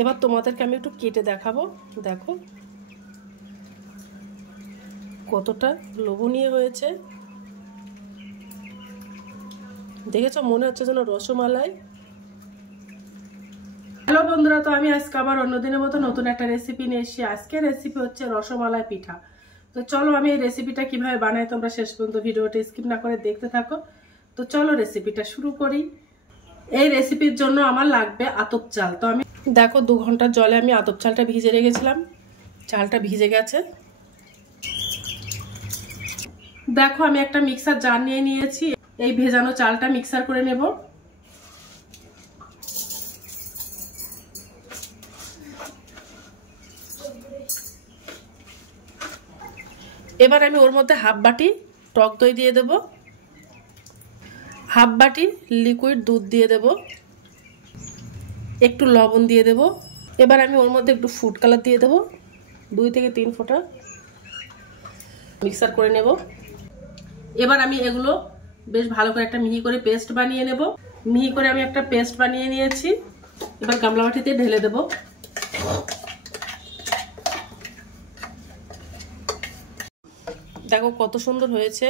এবার তোমাদেরকে আমি একটু কেটে দেখাবো। দেখো কতটা লোভনীয় হয়েছে, দেখেছো? মনে হচ্ছে যেন রসমালাই। হ্যালো বন্ধুরা, তো আমি আজকে আবার অন্যদিনের মতো নতুন একটা রেসিপি নিয়ে এসেছি। আজকের রেসিপি হচ্ছে রসমালাই পিঠা। তো চলো আমি এই রেসিপিটা কিভাবে বানাই তোমরা শেষ পর্যন্ত ভিডিওটা স্কিপ না করে দেখতে থাকো। তো চলো রেসিপিটা শুরু করি। এই রেসিপির জন্য আমার লাগবে আতপ চাল। তো আমি দেখো 2 ঘন্টার জলে আমি আতপ চালটা ভিজে রেখেছিলাম। চালটা ভিজে গেছে। দেখো আমি একটা মিক্সার জার নিয়ে নিয়েছি। এই ভেজানো চালটা মিক্সার করে নেব। এবার আমি ওর মধ্যে হাফ বাটি টক দই দিয়ে দেব, হাফ বাটি লিকুইড দুধ দিয়ে দেব, একটু লবণ দিয়ে দেব। এবার আমি ওর মধ্যে একটু ফুড কালার দিয়ে দেব, 2 থেকে 3 ফোঁটা। মিক্সার করে নেব। এবার আমি এগুলো বেশ ভালো করে একটা মিহি করে পেস্ট বানিয়ে নেব। মিহি করে আমি একটা পেস্ট বানিয়ে নিয়েছি। এবার গামলা বাটিতে ঢেলে দেব। দেখো কত সুন্দর হয়েছে।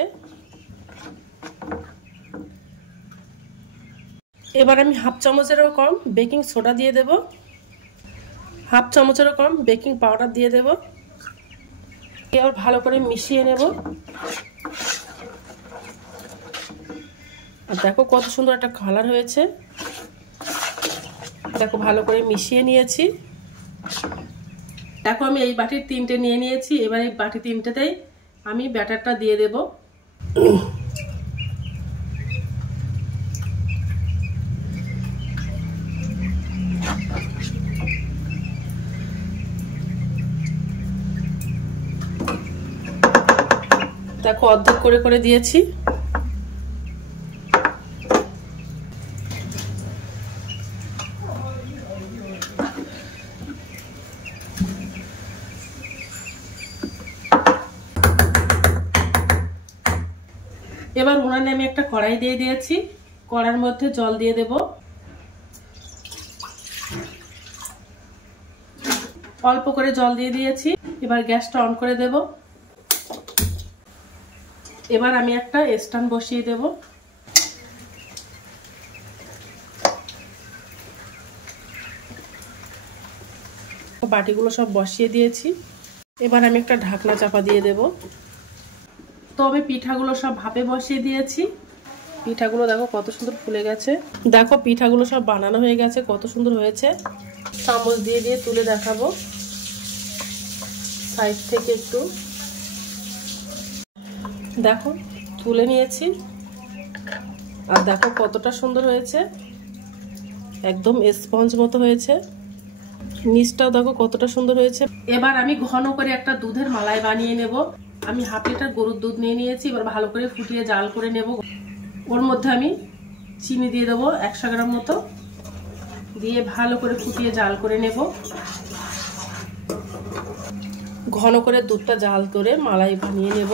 এবার আমি হাফ চামচেরও কম বেকিং সোডা দিয়ে দেব, হাফ চামচেরও কম বেকিং পাউডার দিয়ে দেব। এবার ভালো করে মিশিয়ে নেব। আর দেখো কত সুন্দর একটা কালার হয়েছে। দেখো ভালো করে মিশিয়ে নিয়েছি। দেখো আমি এই বাটির 3টে নিয়ে নিয়েছি। এবার এই বাটি 3টেতেই আমি ব্যাটারটা দিয়ে দেব। দেখো অর্ধেক করে করে দিয়েছি। এবার উনানে আমি একটা কড়াই দিয়ে দিয়েছি। কড়াইয়ের মধ্যে জল দিয়ে দেব। অল্প করে জল দিয়ে দিয়েছি। এবার গ্যাসটা অন করে দেব। এবার আমি একটা স্ট্যান্ড বসিয়ে দেব। বাটিগুলো সব বসিয়ে দিয়েছি। এবার আমি একটা ঢাকনা চাপা দিয়ে দেব। তো আমি পিঠাগুলো সব ভাপে বসিয়ে দিয়েছি। পিঠাগুলো দেখো কত সুন্দর ফুলে গেছে। দেখো পিঠাগুলো সব বানানো হয়ে গেছে, কত সুন্দর হয়েছে। চামচ দিয়ে দিয়ে তুলে দেখাবো সাইড থেকে একটু। দেখো তুলে নিয়েছি। আর দেখো কতটা সুন্দর হয়েছে, একদম স্পঞ্জ মতো হয়েছে। নিচটাও দেখো কতটা সুন্দর হয়েছে। এবার আমি ঘন করে একটা দুধের মালাই বানিয়ে নেব। আমি হাফ লিটার গরুর দুধ নিয়ে নিয়েছি। এবার ভালো করে ফুটিয়ে জাল করে নেব। ওর মধ্যে আমি চিনি দিয়ে দেবো 100 গ্রাম মতো, দিয়ে ভালো করে ফুটিয়ে জাল করে নেব। ঘন করে দুধটা জাল করে মালাই বানিয়ে নেব।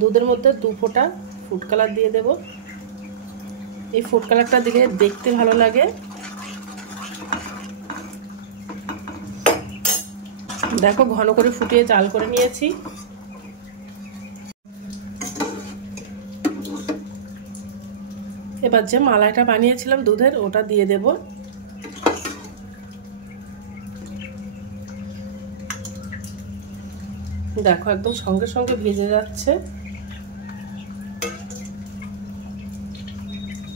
দুধের মধ্যে 2 ফোঁটা ফুড কালার দিয়ে দেব। এই ফুড কালারটা দিলে দেখতে ভালো লাগে। দেখো ঘন করে ফুটিয়ে জাল করে নিয়েছি। এবার যে মালাইটা বানিয়েছিলাম দুধের, ওটা দিয়ে দেব। দেখো একদম সঙ্গে সঙ্গে ভেজে যাচ্ছে।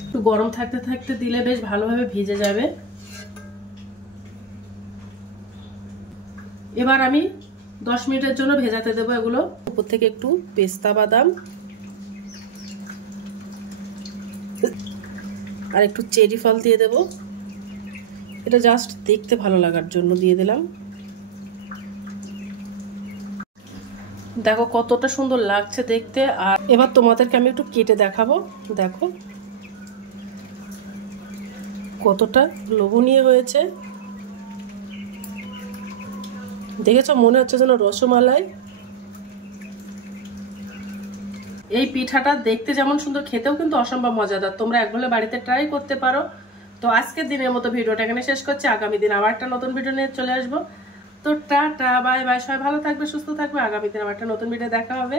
একটু গরম থাকতে থাকতে দিলে বেশ ভালোভাবে ভিজে যাবে। এবার আমি 10 মিনিটের জন্য ভেজাতে দেবো এগুলো। উপর থেকে একটু পেস্তা বাদাম আর একটু চেরি ফল দিয়ে দেব। এটা জাস্ট দেখতে ভালো লাগার জন্য দিয়ে দিলাম। দেখো কতটা সুন্দর লাগছে দেখতে। আর এবার তোমাদেরকে আমি একটু কেটে দেখাবো। দেখো কতটা লোভনীয় হয়েছে, দেখেছো? মনে হচ্ছে যেন রসমালাই। এই পিঠাটা দেখতে যেমন সুন্দর, খেতেও কিন্তু অসম্ভব মজাদার। তোমরা একবার বাড়িতে ট্রাই করতে পারো। তো আজকের দিনের মতো ভিডিওটা এখানে শেষ করছি। আগামী দিন আবার একটা নতুন ভিডিও নিয়ে চলে আসবো। তো টাটা, বাই বাই, সবাই ভালো থাকবে, সুস্থ থাকবে। আগামী দিন আবার একটা নতুন ভিডিও দেখা হবে।